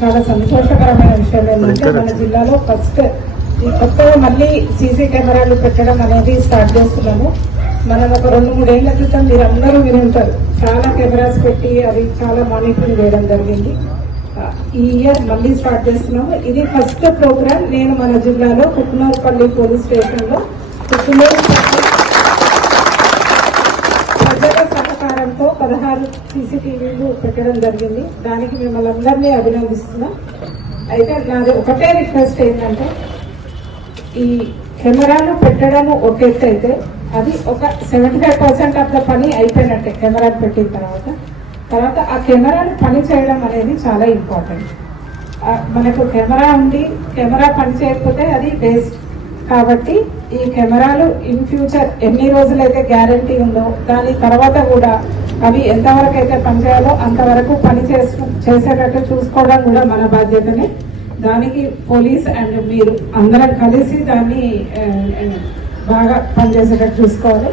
చాలా సంతోషకరమైన విషయం ఏంటంటే మన జిల్లాలో ఫస్ట్ ఈ కొత్తగా మళ్ళీ సీసీ కెమెరాలు పెట్టడం అనేది స్టార్ట్ చేస్తున్నాము. మనం ఒక 2-3 ఏళ్ల క్రితం మీరు అందరూ వినుంటారు, చాలా కెమెరాస్ పెట్టి అవి చాలా మానిటరింగ్ చేయడం జరిగింది. ఈ ఇయర్ మళ్ళీ స్టార్ట్ చేస్తున్నాము. ఇది ఫస్ట్ ప్రోగ్రామ్. నేను మన జిల్లాలో కుకునూరుపల్లి పోలీస్ స్టేషన్ లో ప్రజల సహకారంతో 16 CCTVలు పెట్టడం జరిగింది. దానికి మిమ్మల్ని అందరినీ అభినందిస్తున్నాం. అయితే నాది ఒకటే రిక్వెస్ట్ ఏంటంటే, ఈ కెమెరాలు పెట్టడము ఒక ఎత్తు అయితే అది ఒక 75% ఆఫ్ ద పని అయిపోయినట్టే. కెమెరాలు పెట్టిన తర్వాత ఆ కెమెరాలు పని చేయడం అనేది చాలా ఇంపార్టెంట్. మనకు కెమెరా ఉంది, కెమెరా పని చేయకపోతే అది వేస్ట్. కాబట్టి ఈ కెమెరాలు ఇన్ ఫ్యూచర్ ఎన్ని రోజులైతే గ్యారంటీ ఉందో దాని తర్వాత కూడా అవి ఎంతవరకు అయితే పనిచేయాలో అంతవరకు పని చేసేటట్టు చూసుకోవడం కూడా మన బాధ్యతనే. దానికి పోలీస్ అండ్ మీరు అందరం కలిసి దాన్ని బాగా పనిచేసేటట్టు చూసుకోవాలి.